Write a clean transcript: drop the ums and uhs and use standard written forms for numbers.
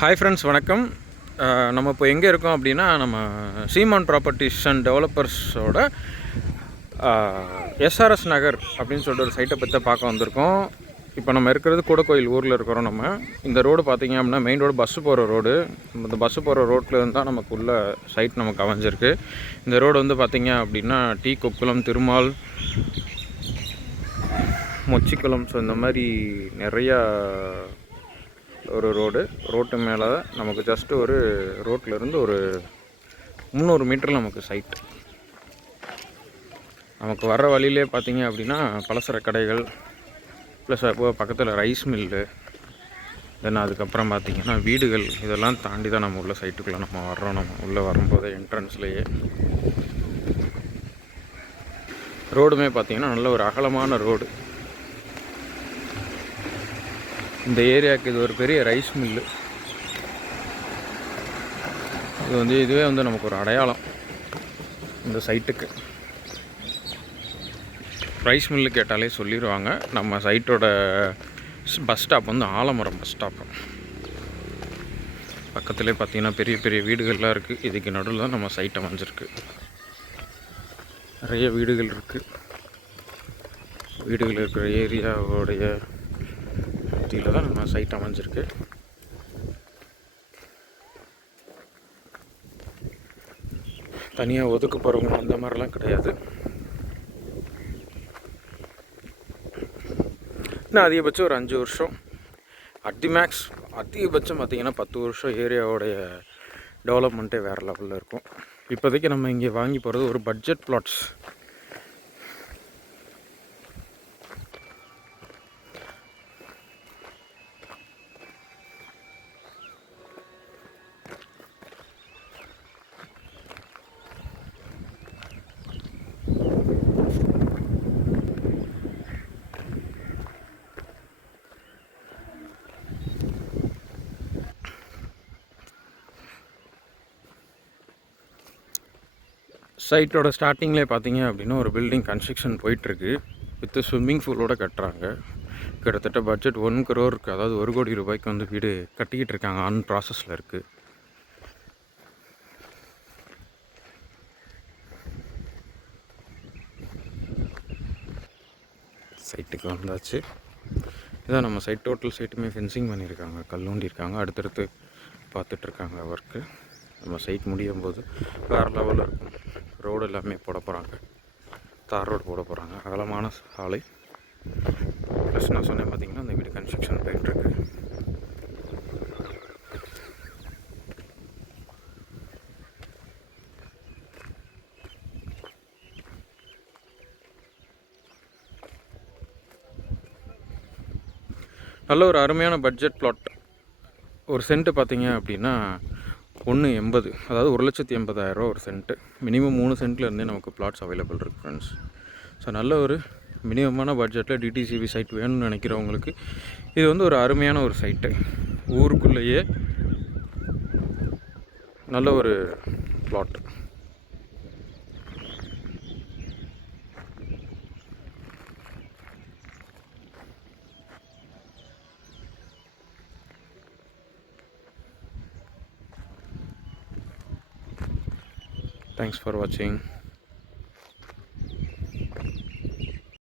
Hi friends, வணக்கம். நம்ம இப்போ எங்கே இருக்கோம் அப்படின்னா, நம்ம சீமான் ப்ராப்பர்ட்டிஸ் அண்ட் டெவலப்பர்ஸோட எஸ்ஆர்எஸ் நகர் அப்படின்னு சொல்லிட்டு ஒரு சைட்டை பற்றி பார்க்க வந்திருக்கோம். இப்போ நம்ம இருக்கிறது கூடக்கோயில் ஊரில் இருக்கிறோம். நம்ம இந்த ரோடு பார்த்திங்க அப்படின்னா மெயின் ரோடு, பஸ்ஸு போகிற ரோடு. இந்த பஸ்ஸு போகிற ரோட்டில் இருந்தால் நமக்கு உள்ள சைட் நமக்கு அமைஞ்சிருக்கு. இந்த ரோடு வந்து பார்த்திங்க அப்படின்னா டீ கொக்குளம், திருமால், மொச்சிக்குளம், ஸோ இந்த மாதிரி நிறையா ஒரு ரோட்டு மேலே நமக்கு ஜஸ்ட்டு ஒரு ரோட்டிலேருந்து ஒரு 300 மீட்டரில் நமக்கு சைட். நமக்கு வர்ற வழியிலே பார்த்திங்க அப்படின்னா பலசர கடைகள் ப்ளஸ் பக்கத்தில் ரைஸ் மில்லு, தென் அதுக்கப்புறம் பார்த்திங்கன்னா வீடுகள், இதெல்லாம் தாண்டி தான் நம்ம உள்ள சைட்டுக்குள்ளே நம்ம வர்றோம். நம்ம உள்ளே வரும்போது என்ட்ரன்ஸ்லேயே ரோடுமே பார்த்திங்கன்னா நல்ல ஒரு அகலமான ரோடு. இந்த ஏரியாவுக்கு இது ஒரு பெரிய ரைஸ் மில்லு. இதுவே வந்து நமக்கு ஒரு அடையாளம் இந்த சைட்டுக்கு. ரைஸ் மில்லு கேட்டாலே சொல்லிடுவாங்க. நம்ம சைட்டோட பஸ் ஸ்டாப் வந்து ஆலமரம் பஸ் ஸ்டாப்பு. பக்கத்துலேயே பார்த்திங்கன்னா பெரிய பெரிய வீடுகள்லாம் இருக்குது. இதுக்கு நடுவில் தான் நம்ம சைட் அமைஞ்சிருக்கு. நிறைய வீடுகள் இருக்குது. வீடுகள் இருக்கிற ஏரியாவோடைய மத்தியில் தான் நம்ம சைட் அமைஞ்சிருக்கு. தனியாக ஒதுக்கு போகிறவங்க அந்த மாதிரிலாம் கிடையாது. இன்னும் அதிகபட்சம் ஒரு 5 வருஷம், மேக்ஸ் அதிகபட்சம் பார்த்திங்கன்னா 10 வருஷம் ஏரியாவோடைய டெவலப்மெண்ட்டே வேறு லெவலில் இருக்கும். இப்போதைக்கு நம்ம இங்கே வாங்கி போகிறது ஒரு பட்ஜெட் பிளாட்ஸ். சைட்டோட ஸ்டார்டிங்லேயே பார்த்தீங்க அப்படின்னா ஒரு பில்டிங் கன்ஸ்ட்ரக்ஷன் போயிட்டுருக்கு. வித் ஸ்விம்மிங் பூலோடு கட்டுறாங்க. கிட்டத்தட்ட பட்ஜெட் 1 crore இருக்குது. அதாவது 1 கோடி ரூபாய்க்கு வந்து வீடு கட்டிக்கிட்டு இருக்காங்க. ஆன் ப்ராசஸில் இருக்குது. சைட்டுக்கு வந்தாச்சு. இதான் நம்ம சைட். டோட்டல் சைட்டுமே ஃபென்சிங் பண்ணியிருக்காங்க, கல்லூண்டியிருக்காங்க. அடுத்தடுத்து பார்த்துட்ருக்காங்க ஒர்க்கு. நம்ம சைட் முடியும் போது வேறு லெவலில் இருக்கும். ரோடு எல்லாமே போட போகிறாங்க. தார் ரோடு போட போகிறாங்க. அகலமான சாலை. ப்ளஸ் நான் சொன்னேன் பார்த்திங்கன்னா அந்த வீடு கன்ஸ்ட்ரக்ஷன் போயிட்டுருக்கு. நல்ல ஒரு அருமையான பட்ஜெட் பிளாட். ஒரு சென்ட்டு பார்த்திங்க அப்படின்னா 1.80, அதாவது 1,80,000 ஒரு சென்ட்டு. மினிமம் 3 சென்ட்லேருந்தே நமக்கு பிளாட்ஸ் அவைலபிள் இருக்குது ஃப்ரெண்ட்ஸ். ஸோ நல்ல ஒரு மினிமமான பட்ஜெட்டில் டிடிசிபி சைட் வேணும்னு நினைக்கிறவங்களுக்கு இது வந்து ஒரு அருமையான ஒரு சைட்டு. ஊருக்குள்ளேயே நல்ல ஒரு பிளாட். Thanks for watching.